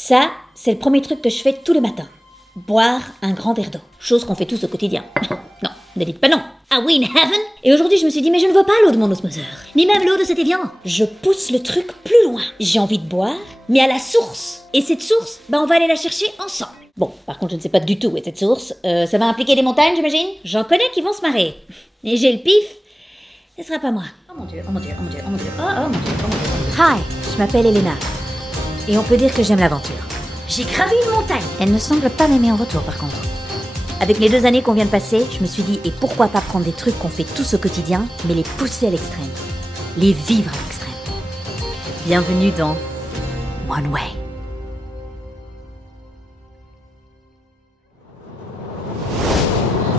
Ça, c'est le premier truc que je fais tous les matins. Boire un grand verre d'eau. Chose qu'on fait tous au quotidien. Non, ne dites pas non. Ah oui, in heaven. Et aujourd'hui, je me suis dit, mais je ne veux pas l'eau de mon osmoseur. Ni même l'eau de cet Evian. Je pousse le truc plus loin. J'ai envie de boire, mais à la source. Et cette source, on va aller la chercher ensemble. Bon, par contre, je ne sais pas du tout où est cette source. Ça va impliquer des montagnes, j'imagine. J'en connais qui vont se marrer. Et j'ai le pif. Ce sera pas moi. Oh mon Dieu, oh mon Dieu, oh mon Dieu, oh mon Dieu, oh mon Dieu, oh mon Dieu. Hi, je m'appelle Elena. Et on peut dire que j'aime l'aventure. J'ai gravi une montagne. Elle ne semble pas m'aimer en retour, par contre. Avec les 2 années qu'on vient de passer, je me suis dit, et pourquoi pas prendre des trucs qu'on fait tous au quotidien, mais les pousser à l'extrême. Les vivre à l'extrême. Bienvenue dans One Way.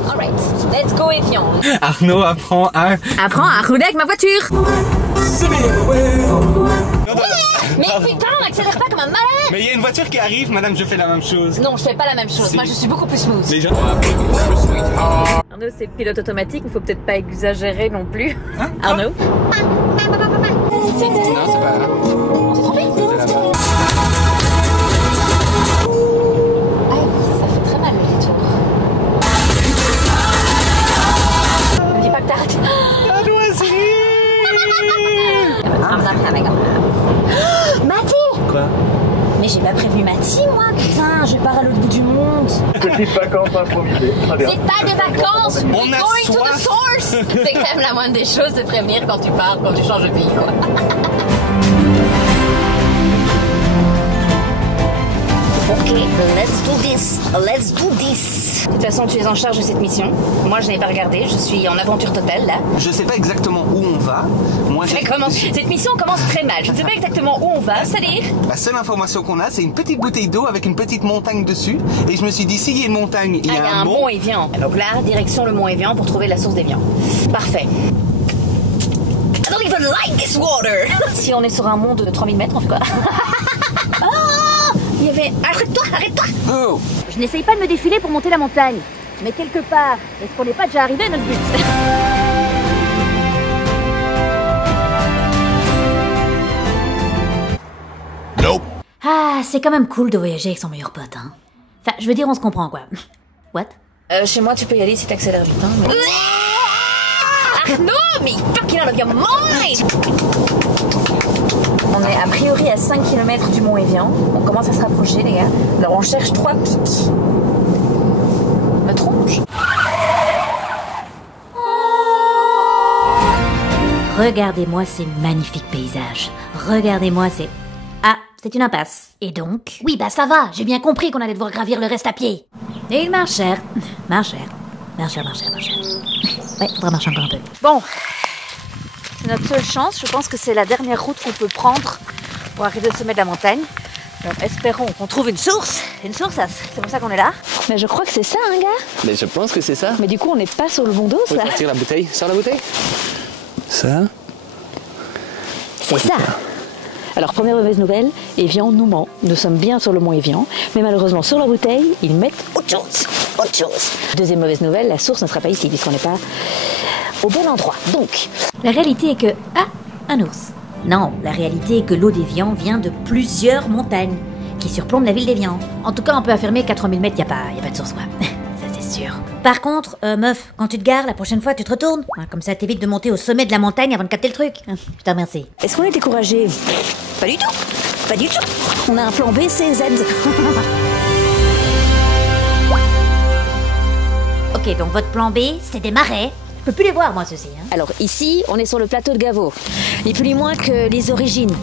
Alright, let's go Evian. Arnaud apprend à rouler avec ma voiture. Mais putain, n'accélère pas comme un malin. Mais il y a une voiture qui arrive, madame, je fais la même chose. Non, je fais pas la même chose. Moi, je suis beaucoup plus smooth. Les gens... Arnaud, c'est pilote automatique, il faut peut-être pas exagérer non plus. Hein? Arnaud? Non, c'est pas là. C'est là-bas. Ça fait très mal le retour. Ne dis pas que t'arrêtes. I'm not having a laugh. Mathie! Quoi? Mais j'ai pas prévu Mathie, moi, putain, je pars à l'autre bout du monde. Petites vacances improvisées. Très bien. C'est pas des vacances, On a going to soif. the source. C'est quand même la moindre des choses de prévenir quand tu pars, quand tu changes de pays, quoi. Ok, let's do this, let's do this. De toute façon, tu es en charge de cette mission. Moi, je n'ai pas regardé, je suis en aventure totale, là. Je sais pas exactement où on va. Moi, Cette mission commence très mal. Je ne sais pas exactement où on va, c'est-à-dire... La seule information qu'on a, c'est une petite bouteille d'eau avec une petite montagne dessus. Et je me suis dit, s'il y a une montagne, il y a un mont Evian. Donc là, direction le mont Evian pour trouver la source d'Evian. Parfait. I don't even like this water. Si on est sur un mont de 3000 mètres, on fait quoi? Oh, il y avait... Arrête-toi, arrête-toi. Oh! Je n'essaye pas de me défiler pour monter la montagne. Mais quelque part, est-ce qu'on n'est pas déjà arrivé à notre but? Nope. Ah, c'est quand même cool de voyager avec son meilleur pote, hein. Enfin, je veux dire, on se comprend, quoi. What? Chez moi, tu peux y aller si t'accélères vite, hein, mais... Arnaud, mais fucking out of your mind! On est a priori à 5 km du mont Evian. On commence à se rapprocher, les gars. Alors, on cherche 3 pics. Me trompe-je? Regardez-moi ces magnifiques paysages. Regardez-moi ces... Ah, c'est une impasse. Et donc? Oui, ça va. J'ai bien compris qu'on allait devoir gravir le reste à pied. Et il marche cher. Marche cher. Ouais, faudra marcher encore un peu. Bon, c'est notre seule chance. Je pense que c'est la dernière route qu'on peut prendre pour arriver au sommet de la montagne. Donc, espérons qu'on trouve une source. Une source, c'est pour ça qu'on est là. Mais je crois que c'est ça, hein, gars? Mais je pense que c'est ça. Mais du coup, on n'est pas sur le bon dos, Faut là. sortir la bouteille. Sors la bouteille. Ça? C'est ça. Alors, première mauvaise nouvelle, Evian nous ment. Nous sommes bien sur le mont Evian, mais malheureusement, sur la bouteille, ils mettent autre chose. Autre chose. Deuxième mauvaise nouvelle, la source ne sera pas ici, puisqu'on n'est pas au bon endroit. Donc, La réalité est que... Ah, un ours. Non, la réalité est que l'eau d'Evian vient de plusieurs montagnes qui surplombent la ville d'Evian. En tout cas, on peut affirmer qu'à 3000 mètres, y a pas de source, quoi. Ça, c'est sûr. Par contre, meuf, quand tu te gares, la prochaine fois, tu te retournes. Hein, comme ça, t'évites de monter au sommet de la montagne avant de capter le truc. Je te remercie. est-ce qu'on est découragé? Pas du tout. Pas du tout. On a un plan B, C, Z. Ok, donc votre plan B, c'est des marais. Je peux plus les voir, moi, ceux-ci. Hein. Alors ici, on est sur le plateau de Gavo, ni plus ni moins que les origines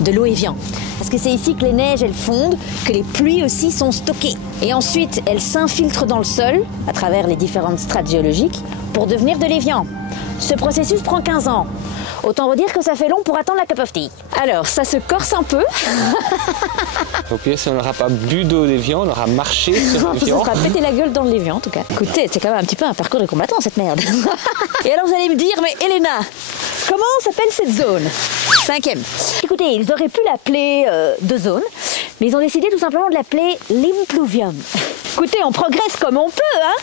de l'eau Evian. Parce que c'est ici que les neiges, elles fondent, que les pluies aussi sont stockées. Et ensuite, elles s'infiltrent dans le sol, à travers les différentes strates géologiques, pour devenir de l'Evian. Ce processus prend 15 ans. Autant redire que ça fait long pour attendre la cup of tea. Alors, ça se corse un peu. Au pire, si on n'aura pas bu d'eau d'Evian, on aura marché sur Ça l'Evian. sera pété la gueule dans le Lévian en tout cas. Écoutez, c'est quand même un petit peu un parcours de combattant cette merde. Et alors vous allez me dire, mais Elena, comment s'appelle cette zone? 5e. Écoutez, ils auraient pu l'appeler de zone, mais ils ont décidé tout simplement de l'appeler l'impluvium. Écoutez, on progresse comme on peut, hein?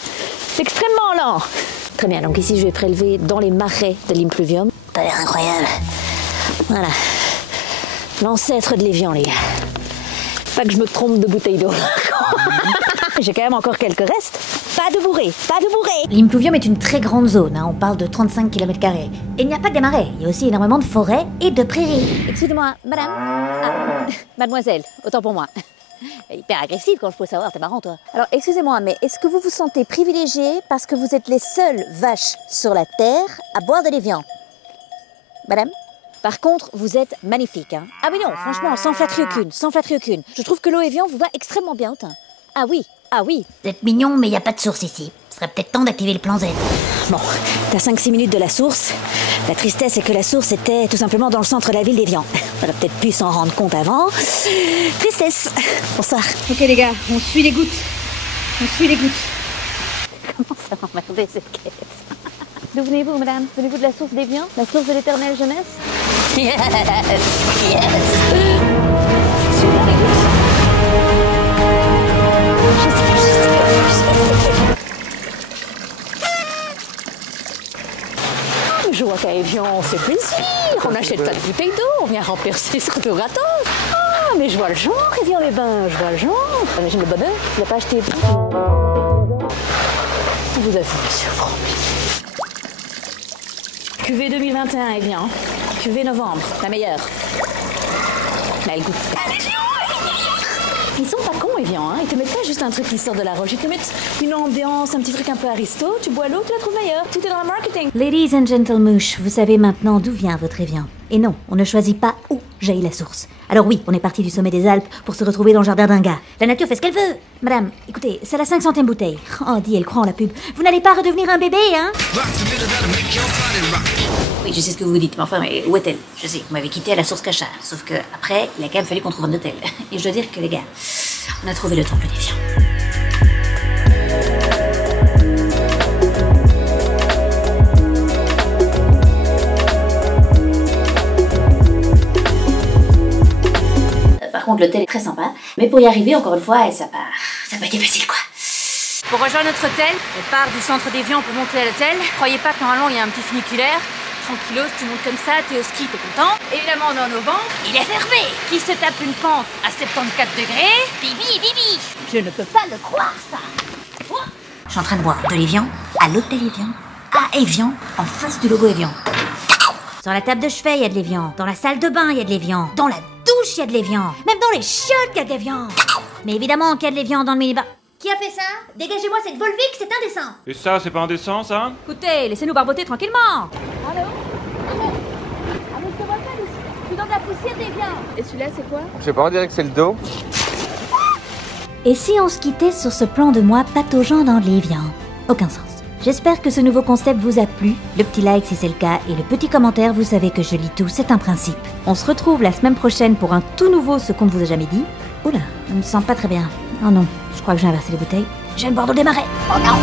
C'est extrêmement lent. Très bien, donc ici je vais prélever dans les marais de l'impluvium. Ça a l'air incroyable. Voilà. L'ancêtre de l'Évian, les gars. Pas que je me trompe de bouteille d'eau. J'ai quand même encore quelques restes. Pas de bourrée, pas de bourrée. L'Impluvium est une très grande zone, hein, on parle de 35 km². Et il n'y a pas que des marais, il y a aussi énormément de forêts et de prairies. Excusez-moi, madame. Ah, mademoiselle, autant pour moi. Hyper agressive quand je peux savoir, t'es marrant toi. Alors excusez-moi, mais est-ce que vous vous sentez privilégié parce que vous êtes les seules vaches sur la terre à boire de l'évian? Madame? Par contre, vous êtes magnifique. Hein. Ah mais non, franchement, sans flatterie aucune, sans flatterie aucune. Je trouve que l'eau évian vous va extrêmement bien au teint. Ah oui, ah oui. Vous êtes mignon, mais il n'y a pas de source ici. Ce serait peut-être temps d'activer le plan Z. Bon, t'as 5-6 minutes de la source. La tristesse, c'est que la source était tout simplement dans le centre de la ville d'Évian. On aurait peut-être pu s'en rendre compte avant. Tristesse. Bonsoir. Ok les gars, on suit les gouttes. On suit les gouttes. Comment ça m'a emmerdé cette caisse? D'où venez-vous, madame? Venez-vous de la source d'Évian? La source de l'éternelle jeunesse? Yes, yes. Je vois qu'à Évian, on fait plaisir. On achète pas de bouteilles d'eau, on vient remplir ses trucs au gratos. Ah, mais je vois le genre, Évian les bains, je vois le genre. Imagine le bonheur, tu l'as pas acheté. Vous avez monsieur Franck. Cuvée 2021, Évian. Cuvée novembre, la meilleure. Là, elle goûte. Ils sont pas cons, Évian, hein. Ils te mettent pas juste un truc qui sort de la roche. Ils te mettent une ambiance, un petit truc un peu aristo. Tu bois l'eau, tu la trouves meilleure. Tout est dans le marketing. Ladies and gentlemen, vous savez maintenant d'où vient votre Évian. Et non, on ne choisit pas où jaillit la source. Alors oui, on est parti du sommet des Alpes pour se retrouver dans le jardin d'un gars. La nature fait ce qu'elle veut. Madame, écoutez, c'est la 500e bouteille. Oh, dis, elle croit en la pub. Vous n'allez pas redevenir un bébé, hein? Oui, je sais ce que vous vous dites, mais enfin, mais où est-elle? Je sais, vous m'avez quitté à la source Cachard. Sauf que après, il a quand même fallu qu'on trouve un hôtel. Et je dois dire que les gars, on a trouvé le temple d'Évian. Par contre, l'hôtel est très sympa. Mais pour y arriver, encore une fois, ça n'a pas été facile, quoi. Pour rejoindre notre hôtel, on part du centre d'Évian pour monter à l'hôtel. Croyez pas que normalement il y a un petit funiculaire. Tranquillos, tu montes comme ça, t'es au ski, t'es content. Évidemment, on est en novembre. Il est fermé. Qui se tape une pente à 74 degrés? Bibi, bibi. Je ne peux pas le croire, ça. Je suis en train de boire de l'Évian à l'hôtel Évian, à Évian, en face du logo Évian. Sur la table de chevet, il y a de l'Évian. Dans la salle de bain, il y a de l'Évian. Dans la douche, il y a de l'Évian. Même dans les chiottes, il y a de l'Évian. Mais évidemment qu'il y a de l'Évian dans le minibar. Qui a fait ça? Dégagez-moi cette Volvic, c'est indécent. Et ça, c'est pas indécent, ça? Écoutez, laissez-nous barboter tranquillement. Allô? Ah, mais je te vois pas, je suis dans de la poussière d'Évian. Et celui-là, c'est quoi? Je sais pas, on dirait que c'est le dos. Et si on se quittait sur ce plan de moi pataugeant dans l'Évian? Aucun sens. J'espère que ce nouveau concept vous a plu. Le petit like si c'est le cas et le petit commentaire, vous savez que je lis tout, c'est un principe. On se retrouve la semaine prochaine pour un tout nouveau Ce qu'on ne vous a jamais dit. Oula, je me sens pas très bien. Oh non, je crois que j'ai inversé les bouteilles. Je viens de boire dans des marais. Oh non!